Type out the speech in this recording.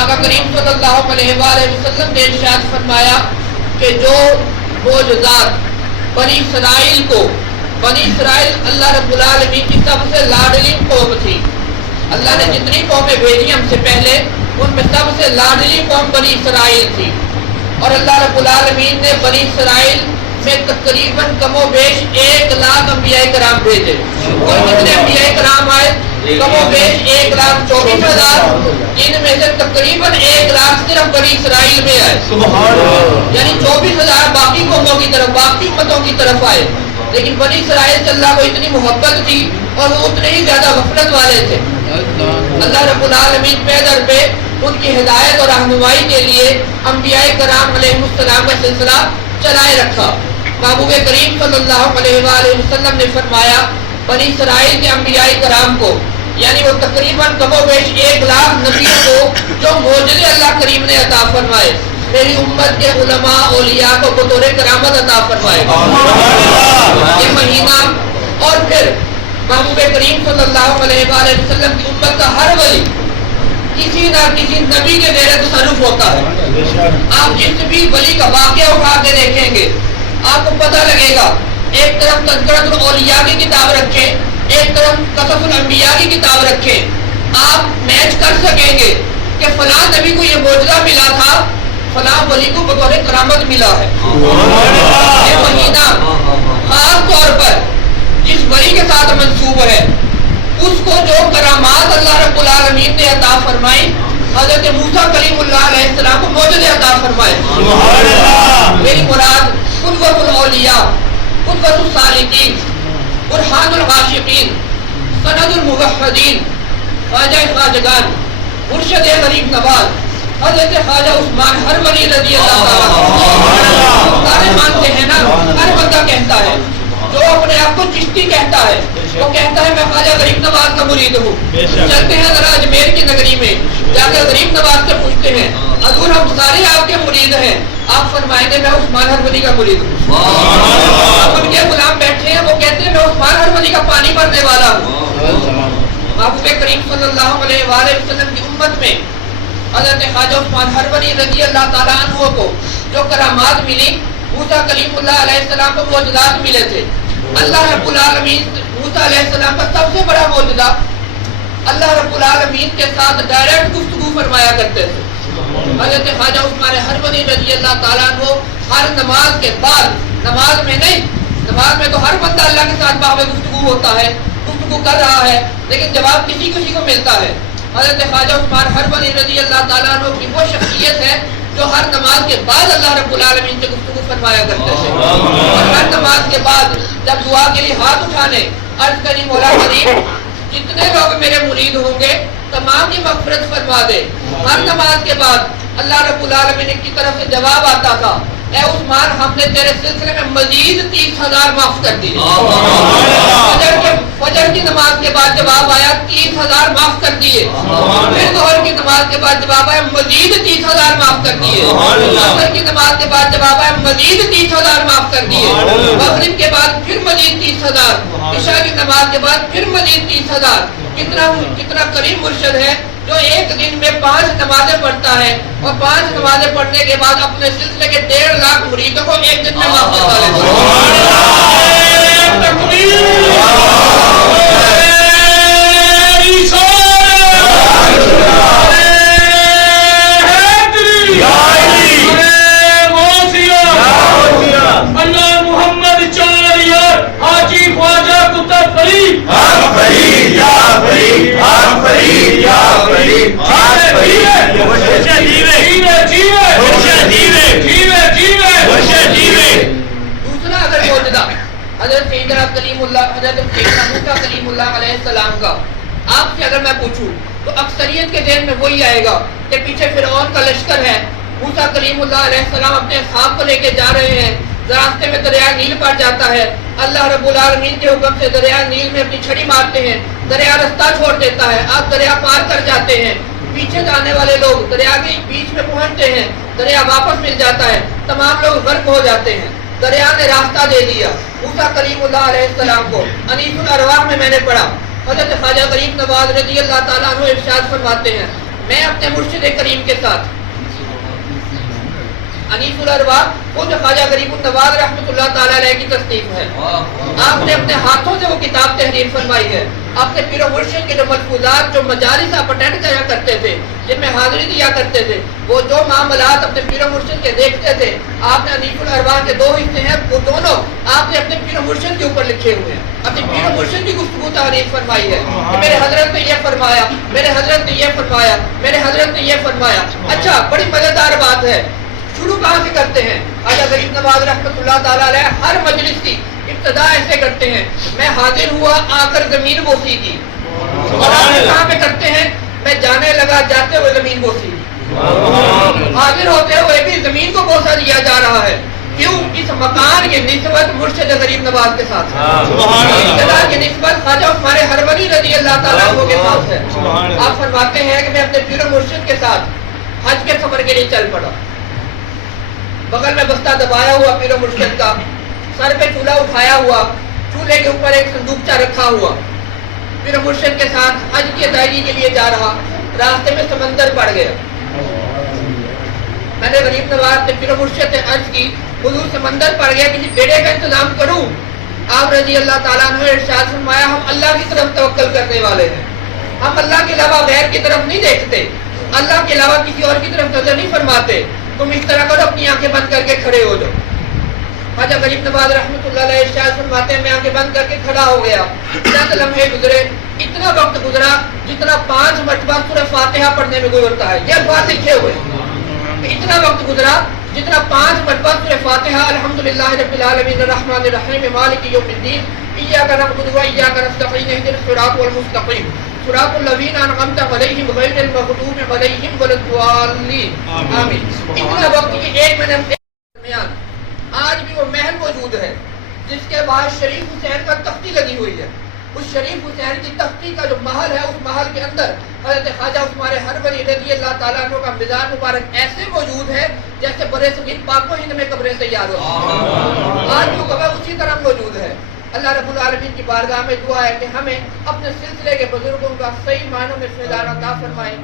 آقا کریم صلی اللہ علیہ وآلہ وسلم نے ارشاد فرمایا کہ جو معجزات بنی اسرائیل اللہ رب العالمین کی سب سے لاڈلی قوم تھی. اللہ نے جتنی قومیں بھیجی ہم سے پہلے ان میں سب سے لاڈلی قوم بنی اسرائیل تھی. اور اللہ رب العالمین نے بنی اسرائیل میں تقریباً کم و بیش 1,00,000 انبیاء کرام بھیجے. اور کتنے انبیاء کرام آئے؟ کم و بیش 1,24,000. ان میں سے تقریباً 1,00,000 صرف بنی اسرائیل میں آئے. یعنی 24,000 باقی قوموں کی طرف، باقی امتوں کی طرف آئے. لیکن بنی اسرائیل سے اللہ کو اتنی محبت تھی اور وہ اتنے ہی زیادہ غفلت والے تھے. اللہ رب العالمین پے در پہ ان کی ہدایت اور رہنمائی کے لیے انبیاء کرام علیہ السلام کا سلسلہ چلائے رکھا. محبوب کریم صلی اللہ علیہ وآلہ وسلم نے فرمایا بنی اسرائیل کے انبیاء کرام کو، یعنی وہ تقریباً کم و بیش 1,00,000 نبیوں کو جو معجزے اللہ کریم نے عطا فرمائے، میری امت کے علماء اولیاء کو بطور کرامت عطا فرمائے یہ مہینہ. اور پھر محبوب کریم صلی اللہ علیہ وآلہ وسلم کی امت کا ہر ولی کسی نہ کسی نبی کے زیر تصرف ہوتا ہے. آپ جس بھی ولی کا واقعہ اٹھا کے دیکھیں گے آپ کو پتہ لگے گا. ایک طرف تذکرۃ الاولیاء کی کتاب رکھیں، ایک طرف قصص الانبیاء کی کتاب رکھیں، آپ میچ کر سکیں گے کہ فلاں نبی کو یہ معجزہ ملا تھا، فلاں ولی کو بطور کرامت ملا ہے. یہ مہینہ خاص طور پر جس ولی کے ساتھ منسوب ہے اس کو جو کرامات اللہ رب العالمین نے عطا فرمائی، حضرت موسیٰ کلیم اللہ علیہ السلام کو معجزے عطا فرمائے. میری مراد قدوۃ الاولیاء، قدوۃ الصالحین، برہان العاشقین، سند الموحدین، خواجہ خواجگان، مرشد غریب نواز حضرت خواجہ عثمان ہرولی رضی اللہ تعالیٰ. سارے مانتے ہیں نا، ہر بندہ کہتا ہے جو اپنے آپ کو چشتی کہتا ہے وہ کہتا ہے میں خواجہ غریب نواز کا مرید ہوں. چلتے ہیں ذرا اجمیر کی نگری میں، جا کے غریب نواز سے پوچھتے ہیں حضور ہم سارے آپ کے مرید ہیں. آپ فرمائیں گے میں عثمان ہرولی کا مرید ہوں. اب ان کے غلام بیٹھے ہیں وہ کہتے ہیں میں عثمان ہرولی کا پانی بھرنے والا ہوں. محبوب کریم صلی اللہ علیہ وآلہ وسلم کی امت میں حضرت خواجہ عثمان ہرولی رضی اللہ تعالیٰ عنہ کو جو کرامات ملی، موسیٰ کلیم اللہ علیہ السلام کو معجزات ملے تھے. اللہ رب العالمین موسیٰ علیہ السلام کا سب سے بڑا معجزہ اللہ رب العالمین کے ساتھ ڈائریکٹ گفتگو فرمایا کرتے تھے. حضرت خواجہ عثمان ہرولی رضی اللہ تعالیٰ عنہ ہر نماز کے بعد، نماز میں نہیں، نماز میں تو ہر بندہ اللہ کے ساتھ باب گفتگو ہوتا ہے، گفتگو کر رہا ہے، لیکن جواب کسی کسی کو ملتا ہے. حضرت خواجہ عثمان ہرولی رضی اللہ تعالیٰ عنہ کی وہ شخصیت ہے جو ہر نماز کے بعد اللہ رب العالمین سے گفتگو فرمایا کرتے تھے. اور ہر نماز کے بعد جب دعا کے لیے ہاتھ اٹھانے عرض کریں مولا کریم جتنے لوگ میرے مرید ہوں گے تمام کی مغفرت فرما دے. ہر نماز کے بعد اللہ رب العالمین کی طرف سے جواب آتا تھا اے عثمان ہم نے تیرے سلسلے میں مزید 30,000 معاف کر دیے. فجر کی نماز کے بعد جواب آیا 30,000 معاف کر دیے. پھر ظہر کی نماز کے بعد جواب آیا مزید 30,000 معاف کر دیے. عصر کی نماز کے بعد جواب آیا مزید 30,000 معاف کر دیے. مغرب کے بعد پھر مزید 30,000. عشاء کی نماز کے بعد پھر مزید 30,000. کتنا کریم مرشد ہے جو ایک دن میں 5 نمازیں پڑھتا ہے اور 5 نمازیں پڑھنے کے بعد اپنے سلسلے کے 1.5 لاکھ مریدوں کو ایک دن میں معاف کروا لیتا دوسرا اگر معجزہ حضرت سیدنا کلیم اللہ، حضرت سیدنا موسیٰ کلیم اللہ علیہ السلام کا آپ سے اگر میں پوچھوں تو اکثریت کے ذہن میں وہی آئے گا کہ پیچھے فرعون کا لشکر ہے، موسیٰ کلیم اللہ علیہ السلام اپنے اصحاب کو لے کے جا رہے ہیں، راستے میں دریا نیل پڑ جاتا ہے، اللہ رب العالمین کے حکم سے دریا نیل میں اپنی چھڑی مارتے ہیں، دریا رستہ چھوڑ دیتا ہے، آپ دریا پار کر جاتے ہیں، پیچھے جانے والے لوگ دریا کے بیچ میں پہنچتے ہیں، دریا واپس مل جاتا ہے، تمام لوگ غرق ہو جاتے ہیں. دریا نے راستہ دے دیا موسیٰ کلیم اللہ علیہ السلام کو. انیس الارواح میں میں نے پڑھا حضرت خواجہ غریب نواز رضی اللہ تعالیٰ عنہ ارشاد فرماتے ہیں میں اپنے مرشد کریم کے ساتھ انیس الارواح خود خواجہ غریب النواز رحمۃ اللہ تعالی علیہ کی تصنیف ہے. آپ نے اپنے ہاتھوں سے وہ کتاب تحریر فرمائی ہے. آپ نے پیر و مرشد کے جو ملفوظات جو مجالس آپ اٹینڈ کیا کرتے تھے, جن میں حاضری دیا کرتے تھے, وہ جو معاملات اپنے پیر و مرشد کے دیکھتے تھے, آپ نے انیس الارواح کے 2 حصے ہیں, وہ دونوں آپ نے اپنے پیر و مرشد کے اوپر لکھے ہوئے ہیں. اپنے پیر و مرشد کی گفتگو تحریر فرمائی ہے کہ میرے حضرت نے یہ فرمایا, میرے حضرت نے یہ فرمایا, میرے حضرت نے یہ فرمایا. اچھا, بڑی مزیدار بات ہے. شروع کہاں سے کرتے ہیں؟ خواجہ غریب نواز رحمۃ اللہ تعالی علیہ ہر مجلس کی ابتدا ایسے کرتے ہیں, میں حاضر ہوا آ کر زمین بوسی کی. اور آگے کہاں پہ کرتے ہیں؟ میں جانے لگا جاتے ہوئے زمین بوسی کی. حاضر ہوتے ہوئے بھی زمین کو بوسا دیا جا رہا ہے. کیوں؟ اس مکان کی نسبت مرشد غریب نواز کے ساتھ ہے, ابتدا کی نسبت خواجہ عثمان ہروری رضی اللہ تعالیٰ عنہ کے ساتھ ہے. آپ فرماتے ہیں کہ میں اپنے پیر و مرشد کے ساتھ حج کے سفر کے لیے چل پڑا. بغل میں بستہ دبایا ہوا پیر و مرشد کا, سر پہ چولہا اٹھایا ہوا, چولہے کے اوپر ایک صندوقچہ رکھا ہوا. پیر و مرشد کے ساتھ حج کی ادائیگی کے لیے جا رہا. راستے میں سمندر پڑ گیا. میں نے غریب نواز نے پیر و مرشد سے عرض کی, حضور سمندر پڑ گیا, کسی بیڑے کا انتظام کروں؟ آپ رضی اللہ تعالیٰ عنہ نے ارشاد فرمایا, ہم اللہ کی طرف توکل کرنے والے ہیں, ہم اللہ کے علاوہ غیر کی طرف نہیں دیکھتے, اللہ کے علاوہ کسی اور کی طرف نظر نہیں فرماتے. تم اس طرح کرو, اپنی آنکھیں بند کر کے کھڑے ہو جاؤ. خواجہ غریب نواز رحمۃ اللہ علیہ ارشاد فرماتے ہیں, میں آنکھیں بند کر کے کھڑا ہو گیا. چند لمحے گزرے, اتنا وقت گزرا جتنا 5 مرتبہ سورہ فاتحہ پڑھنے میں گزرتا ہے. یہ الفاظ لکھے ہوئے, اتنا وقت گزرا جتنا 5 مرتبہ سورہ فاتحہ الحمدللہ رب العالمین الرحمن الرحیم مالک یوم الدین ایاک نعبد و ایاک نستعین اهدنا الصراط المستقیم صراط الذین انعمت علیہم غیر المغضوب علیہم ولا الضالین آمین. اتنا وقت کی ایک منٹ درمیان آج بھی وہ محل موجود ہے جس کے باہر شریف حسین کا تختی لگی ہوئی ہے. اس شریف حسین کی تختی کا جو محل ہے, اس محل کے اندر حضرت خواجہ عثمان ہروری رضی اللہ تعالیٰ عنہ کا مزار مبارک ایسے موجود ہے جیسے برے صغیر پاک و ہند میں قبریں تیار ہوتی. آج وہ قبر اسی طرح موجود ہے. اللہ رب العالمین کی بارگاہ میں دعا ہے کہ ہمیں اپنے سلسلے کے بزرگوں کا صحیح معنوں میں فیضان عطا فرمائے.